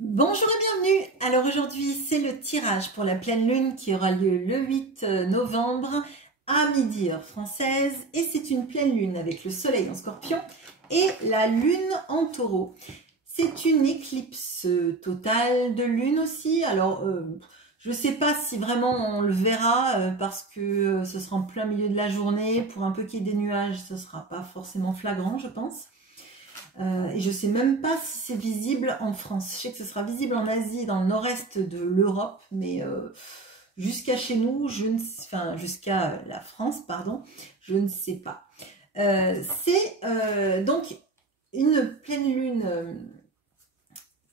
Bonjour et bienvenue. Alors aujourd'hui c'est le tirage pour la pleine lune qui aura lieu le 8 novembre à midi heure française et c'est une pleine lune avec le soleil en scorpion et la lune en taureau. C'est une éclipse totale de lune aussi. Alors je ne sais pas si vraiment on le verra parce que ce sera en plein milieu de la journée. Pour un peu qu'il y ait des nuages, ce ne sera pas forcément flagrant je pense. Et je ne sais même pas si c'est visible en France. Je sais que ce sera visible en Asie, dans le nord-est de l'Europe, mais jusqu'à chez nous, enfin jusqu'à la France, pardon, je ne sais pas. C'est donc une pleine lune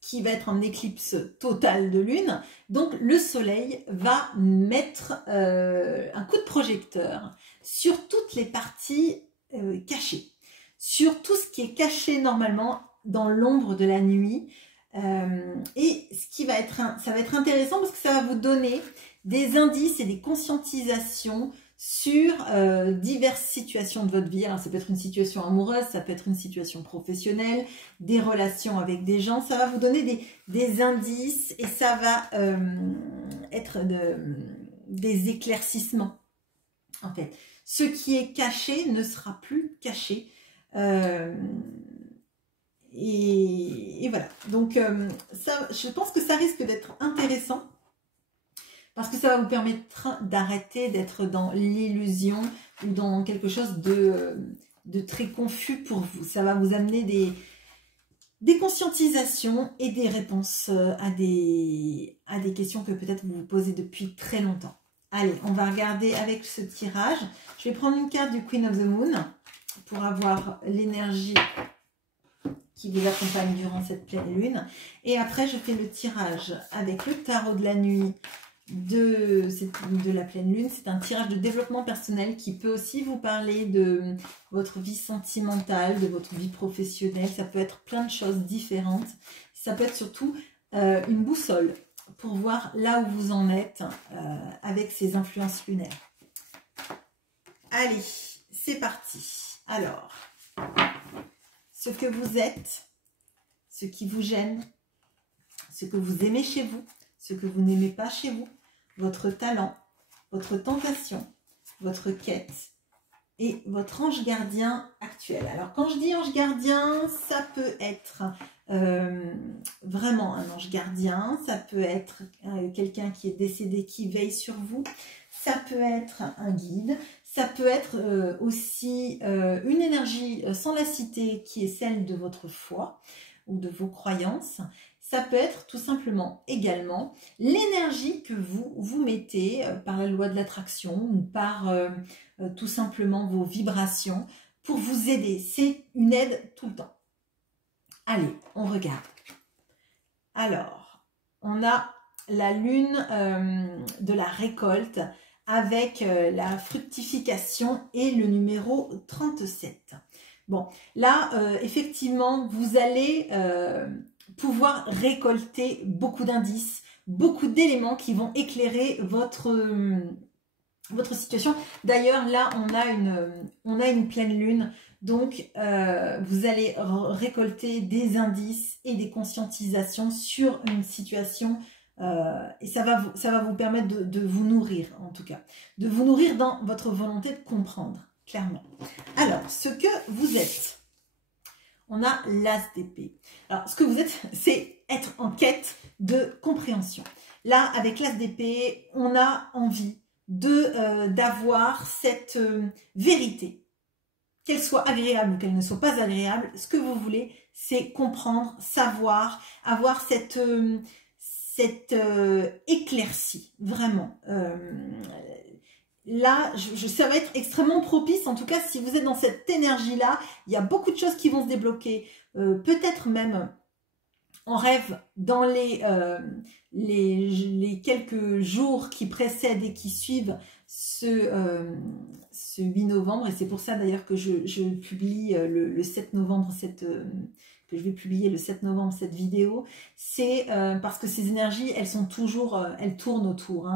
qui va être en éclipse totale de lune. Donc le soleil va mettre un coup de projecteur sur toutes les parties cachées, sur tout ce qui est caché normalement dans l'ombre de la nuit. Et ça va être intéressant parce que ça va vous donner des indices et des conscientisations sur diverses situations de votre vie. Alors, ça peut être une situation amoureuse, ça peut être une situation professionnelle, des relations avec des gens. Ça va vous donner des indices et ça va être des éclaircissements. En fait, ce qui est caché ne sera plus caché. Et voilà, donc ça, je pense que ça risque d'être intéressant parce que ça va vous permettre d'arrêter d'être dans l'illusion ou dans quelque chose de très confus pour vous. Ça va vous amener des conscientisations et des réponses à des questions que peut-être vous vous posez depuis très longtemps. Allez, on va regarder avec ce tirage. Je vais prendre une carte du Queen of the Moon pour avoir l'énergie qui vous accompagne durant cette pleine lune. Et après, je fais le tirage avec le tarot de la nuit de la pleine lune. C'est un tirage de développement personnel qui peut aussi vous parler de votre vie sentimentale, de votre vie professionnelle. Ça peut être plein de choses différentes. Ça peut être surtout une boussole pour voir là où vous en êtes avec ces influences lunaires. Allez, c'est parti. Alors, ce que vous êtes, ce qui vous gêne, ce que vous aimez chez vous, ce que vous n'aimez pas chez vous, votre talent, votre tentation, votre quête et votre ange gardien actuel. Alors quand je dis ange gardien, ça peut être vraiment un ange gardien, ça peut être quelqu'un qui est décédé qui veille sur vous, ça peut être un guide, ça peut être aussi une énergie sans la cité qui est celle de votre foi ou de vos croyances. Ça peut être tout simplement également l'énergie que vous mettez par la loi de l'attraction ou par tout simplement vos vibrations pour vous aider. C'est une aide tout le temps. Allez, on regarde. Alors, on a la lune de la récolte avec la fructification et le numéro 37. Bon, là, effectivement, vous allez pouvoir récolter beaucoup d'indices, beaucoup d'éléments qui vont éclairer votre situation. D'ailleurs, là, on a une pleine lune, donc vous allez récolter des indices et des conscientisations sur une situation et ça va vous permettre de vous nourrir, en tout cas. De vous nourrir dans votre volonté de comprendre, clairement. Alors, ce que vous êtes, on a l'as d'épée. Alors, ce que vous êtes, c'est être en quête de compréhension. Là, avec l'as d'épée, on a envie d'avoir cette vérité, qu'elle soit agréable ou qu'elle ne soit pas agréable. Ce que vous voulez, c'est comprendre, savoir, avoir cette éclaircie, vraiment. Là, ça va être extrêmement propice, en tout cas, si vous êtes dans cette énergie-là, il y a beaucoup de choses qui vont se débloquer, peut-être même en rêve dans les quelques jours qui précèdent et qui suivent ce 8 novembre, et c'est pour ça d'ailleurs que je publie le 7 novembre que je vais publier le 7 novembre cette vidéo, c'est parce que ces énergies, elles sont toujours, elles tournent autour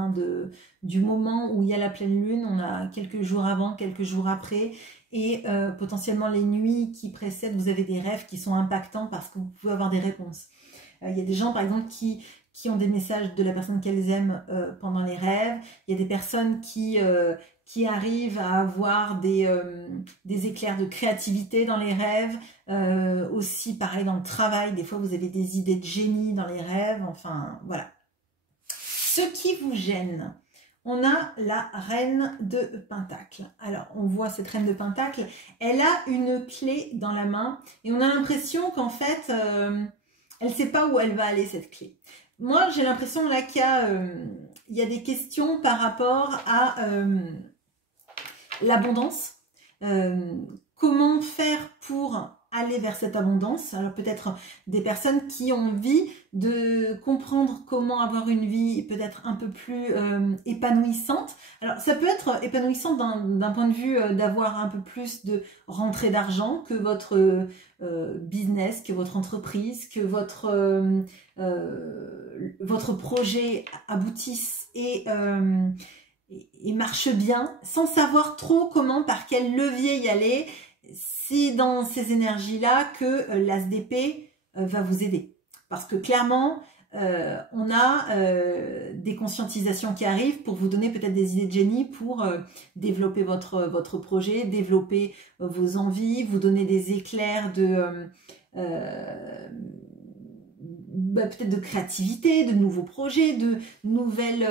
du moment où il y a la pleine lune. On a quelques jours avant, quelques jours après, et potentiellement les nuits qui précèdent, vous avez des rêves qui sont impactants parce que vous pouvez avoir des réponses. Il y a des gens, par exemple, qui ont des messages de la personne qu'elles aiment pendant les rêves. Il y a des personnes qui arrivent à avoir des éclairs de créativité dans les rêves. Aussi, pareil, dans le travail, des fois, vous avez des idées de génie dans les rêves. Enfin, voilà. Ce qui vous gêne, on a la reine de Pentacle. Alors, on voit cette reine de Pentacle, elle a une clé dans la main et on a l'impression qu'en fait, elle ne sait pas où elle va aller, cette clé. Moi, j'ai l'impression là qu'il y a des questions par rapport à l'abondance. Comment faire pour aller vers cette abondance? Alors peut-être des personnes qui ont envie de comprendre comment avoir une vie peut-être un peu plus épanouissante. Alors ça peut être épanouissant d'un point de vue d'avoir un peu plus de rentrée d'argent, que votre business, que votre entreprise, que votre projet aboutisse et marche bien, sans savoir trop comment, par quel levier y aller. C'est dans ces énergies-là que l'ASDP va vous aider. Parce que clairement, on a des conscientisations qui arrivent pour vous donner peut-être des idées de génie pour développer votre projet, développer vos envies, vous donner des éclairs de peut-être de créativité, de nouveaux projets, de nouvelles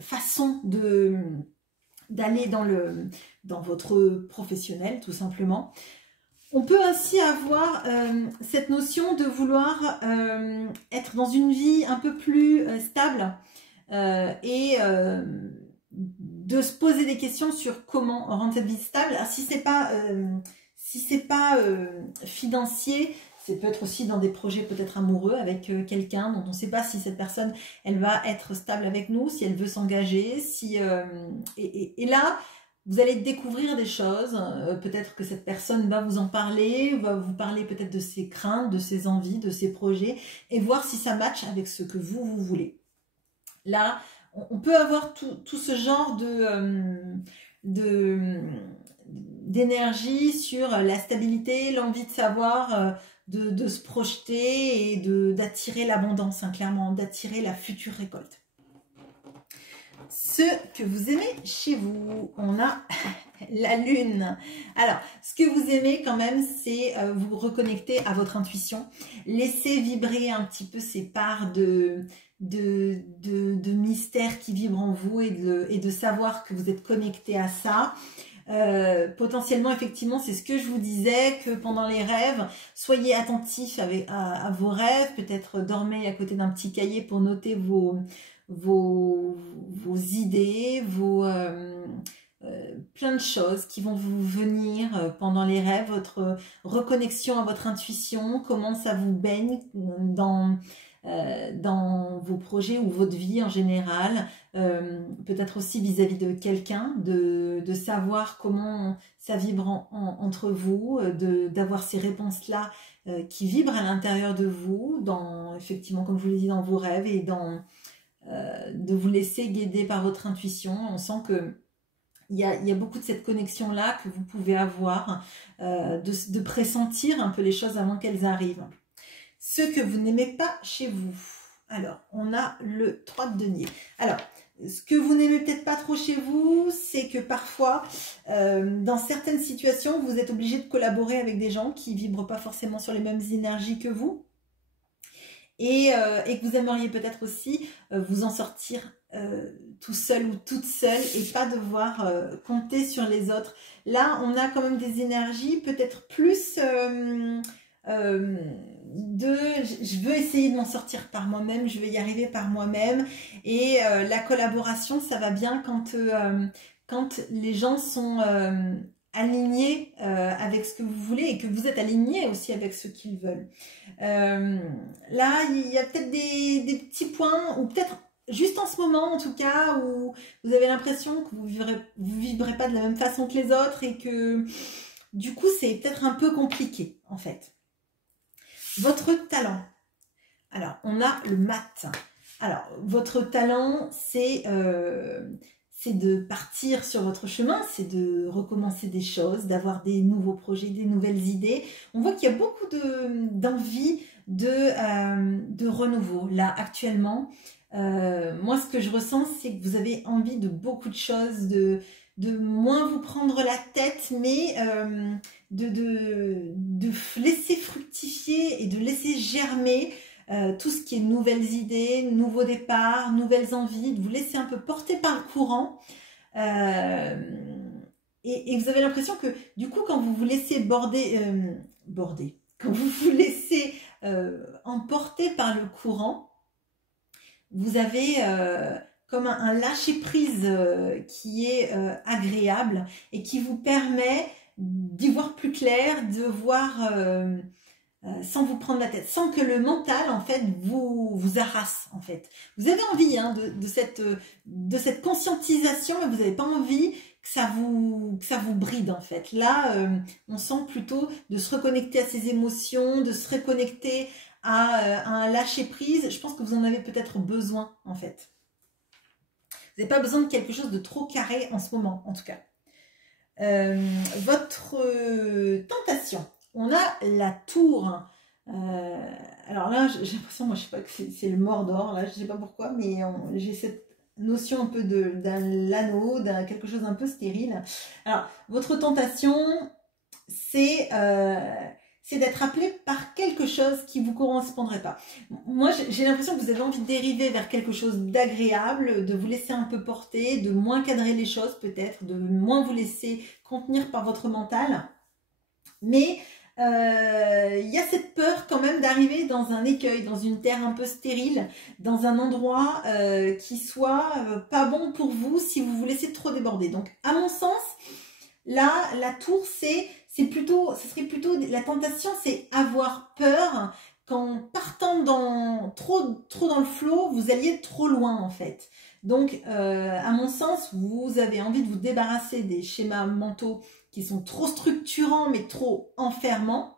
façons d'aller dans votre professionnel, tout simplement. On peut aussi avoir cette notion de vouloir être dans une vie un peu plus stable et de se poser des questions sur comment rendre cette vie stable. Alors, si c'est pas financier, ça peut être aussi dans des projets peut-être amoureux avec quelqu'un dont on ne sait pas si cette personne, elle va être stable avec nous, si elle veut s'engager, et là, vous allez découvrir des choses. Peut-être que cette personne va vous en parler, va vous parler peut-être de ses craintes, de ses envies, de ses projets, et voir si ça matche avec ce que vous voulez. Là, on peut avoir tout ce genre d'énergie sur la stabilité, l'envie de savoir, de se projeter et d'attirer l'abondance, hein, clairement, d'attirer la future récolte. Ce que vous aimez chez vous, on a la lune. Alors, ce que vous aimez quand même, c'est vous reconnecter à votre intuition, laisser vibrer un petit peu ces parts de mystère qui vibrent en vous et de savoir que vous êtes connecté à ça. Potentiellement, effectivement, c'est ce que je vous disais, que pendant les rêves, soyez attentifs à vos rêves, peut-être dormez à côté d'un petit cahier pour noter vos idées, plein de choses qui vont vous venir pendant les rêves, votre reconnexion à votre intuition, comment ça vous baigne dans vos projets ou votre vie en général, peut-être aussi vis-à-vis de quelqu'un, de savoir comment ça vibre entre vous, d'avoir ces réponses-là qui vibrent à l'intérieur de vous, effectivement, comme je vous l'ai dit, dans vos rêves, et de vous laisser guider par votre intuition. On sent que il y a beaucoup de cette connexion-là que vous pouvez avoir, de pressentir un peu les choses avant qu'elles arrivent. Ce que vous n'aimez pas chez vous. Alors, on a le 3 de denier. Alors, ce que vous n'aimez peut-être pas trop chez vous, c'est que parfois, dans certaines situations, vous êtes obligé de collaborer avec des gens qui ne vibrent pas forcément sur les mêmes énergies que vous. Et que vous aimeriez peut-être aussi vous en sortir tout seul ou toute seule et pas devoir compter sur les autres. Là, on a quand même des énergies peut-être plus je veux essayer de m'en sortir par moi-même, je vais y arriver par moi-même, et la collaboration, ça va bien quand les gens sont alignés avec ce que vous voulez et que vous êtes alignés aussi avec ce qu'ils veulent. Là, il y a peut-être des petits points, ou peut-être juste en ce moment en tout cas, où vous avez l'impression que vous vibrez pas de la même façon que les autres et que du coup c'est peut-être un peu compliqué en fait. Votre talent. Alors, on a le mat. Alors, votre talent, c'est de partir sur votre chemin, c'est de recommencer des choses, d'avoir des nouveaux projets, des nouvelles idées. On voit qu'il y a beaucoup d'envie de renouveau. Là, actuellement, moi, ce que je ressens, c'est que vous avez envie de beaucoup de choses, de moins vous prendre la tête, mais de laisser fructifier et de laisser germer tout ce qui est nouvelles idées, nouveaux départs, nouvelles envies, de vous laisser un peu porter par le courant. Et vous avez l'impression que du coup, quand vous vous laissez quand vous vous laissez emporter par le courant, vous avez comme un lâcher-prise qui est agréable et qui vous permet d'y voir plus clair, de voir sans vous prendre la tête, sans que le mental en fait vous harasse en fait. Vous avez envie hein, de cette conscientisation, mais vous n'avez pas envie que ça vous bride en fait. Là, on sent plutôt de se reconnecter à ses émotions, de se reconnecter à un lâcher-prise. Je pense que vous en avez peut-être besoin en fait. Vous n'avez pas besoin de quelque chose de trop carré en ce moment, en tout cas. Votre tentation. On a la tour. Alors là, j'ai l'impression, moi je sais pas que c'est le Mordor, là, je sais pas pourquoi, mais j'ai cette notion un peu d'un anneau, d'un quelque chose un peu stérile. Alors, votre tentation, c'est d'être appelé par quelque chose qui vous correspondrait pas. Moi, j'ai l'impression que vous avez envie de dériver vers quelque chose d'agréable, de vous laisser un peu porter, de moins cadrer les choses peut-être, de moins vous laisser contenir par votre mental. Mais il y a cette peur quand même d'arriver dans un écueil, dans une terre un peu stérile, dans un endroit qui soit pas bon pour vous si vous vous laissez trop déborder. Donc, à mon sens, là, la tour, ce serait plutôt la tentation, c'est avoir peur qu'en partant trop dans le flot, vous alliez trop loin en fait. Donc, à mon sens, vous avez envie de vous débarrasser des schémas mentaux qui sont trop structurants mais trop enfermants.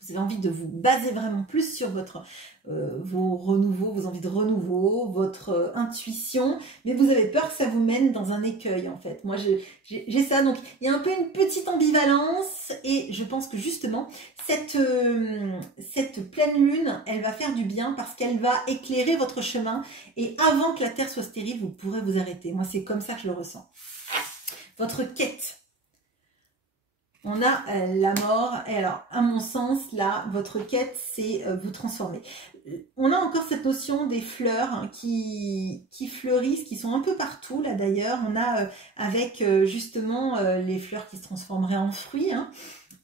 Vous avez envie de vous baser vraiment plus sur vos renouveaux, vos envies de renouveau, votre intuition, mais vous avez peur que ça vous mène dans un écueil en fait. Moi j'ai ça, donc il y a un peu une petite ambivalence et je pense que justement cette pleine lune, elle va faire du bien parce qu'elle va éclairer votre chemin et avant que la terre soit stérile, vous pourrez vous arrêter. Moi c'est comme ça que je le ressens. Votre quête. On a la mort, et alors à mon sens là, votre quête c'est vous transformer. On a encore cette notion des fleurs hein, qui fleurissent, qui sont un peu partout là d'ailleurs. On a avec justement les fleurs qui se transformeraient en fruits. Hein.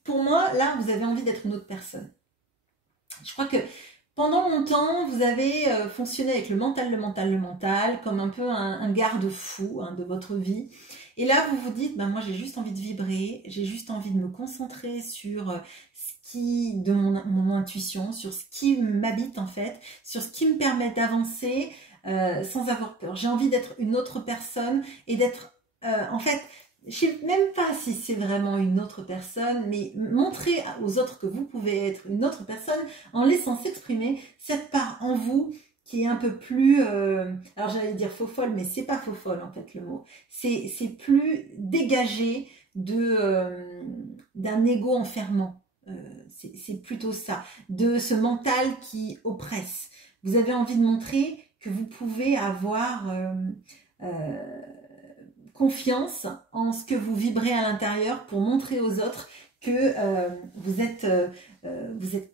Pour moi là, vous avez envie d'être une autre personne. Je crois que pendant longtemps, vous avez fonctionné avec le mental, comme un peu un garde-fou hein, de votre vie. Et là, vous vous dites, ben moi j'ai juste envie de vibrer, j'ai juste envie de me concentrer sur mon intuition, sur ce qui m'habite en fait, sur ce qui me permet d'avancer sans avoir peur. J'ai envie d'être une autre personne et d'être, en fait, je ne sais même pas si c'est vraiment une autre personne, mais montrer aux autres que vous pouvez être une autre personne en laissant s'exprimer cette part en vous qui est un peu plus, alors j'allais dire faux folle, mais c'est pas faux folle en fait le mot. C'est plus dégagé d'un ego enfermant. C'est plutôt ça, de ce mental qui oppresse. Vous avez envie de montrer que vous pouvez avoir confiance en ce que vous vibrez à l'intérieur pour montrer aux autres que vous êtes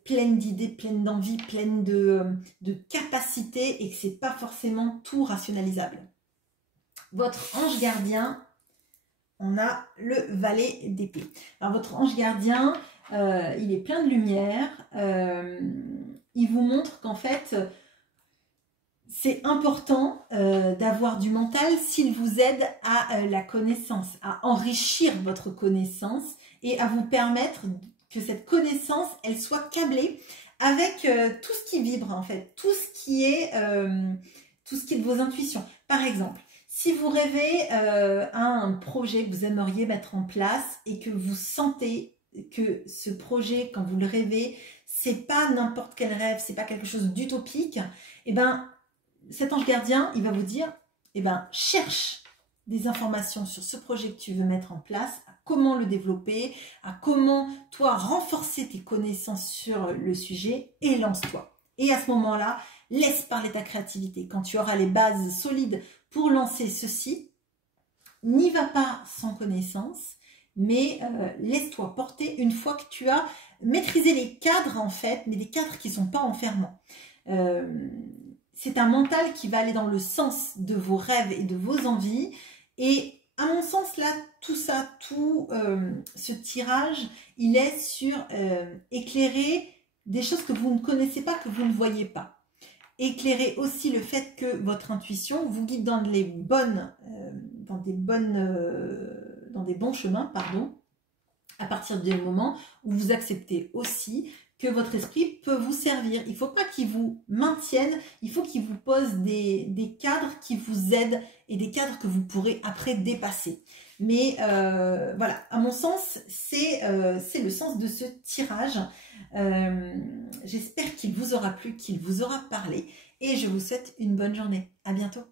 pleine d'idées, pleine d'envie, pleine de capacités et que c'est pas forcément tout rationalisable. Votre ange gardien, on a le valet d'épée. Alors votre ange gardien, il est plein de lumière. Il vous montre qu'en fait, c'est important d'avoir du mental s'il vous aide à la connaissance, à enrichir votre connaissance et à vous permettre que cette connaissance, elle soit câblée avec tout ce qui vibre en fait, tout ce qui est de vos intuitions. Par exemple, si vous rêvez à un projet que vous aimeriez mettre en place et que vous sentez que ce projet, quand vous le rêvez, c'est pas n'importe quel rêve, c'est pas quelque chose d'utopique, et ben cet ange gardien, il va vous dire, cherche des informations sur ce projet que tu veux mettre en place, à comment le développer, à comment toi renforcer tes connaissances sur le sujet et lance-toi. Et à ce moment-là, laisse parler ta créativité. Quand tu auras les bases solides pour lancer ceci, n'y va pas sans connaissance, mais laisse-toi porter une fois que tu as maîtrisé les cadres en fait, mais des cadres qui ne sont pas enfermants. C'est un mental qui va aller dans le sens de vos rêves et de vos envies. Et à mon sens, là, tout ça, ce tirage, il est sur éclairer des choses que vous ne connaissez pas, que vous ne voyez pas. Éclairer aussi le fait que votre intuition vous guide dans des bons chemins, pardon, à partir du moment où vous acceptez aussi que votre esprit peut vous servir. Il ne faut pas qu'il vous maintienne, il faut qu'il vous pose des cadres qui vous aident et des cadres que vous pourrez après dépasser. Mais voilà, à mon sens, c'est le sens de ce tirage. J'espère qu'il vous aura plu, qu'il vous aura parlé et je vous souhaite une bonne journée. À bientôt.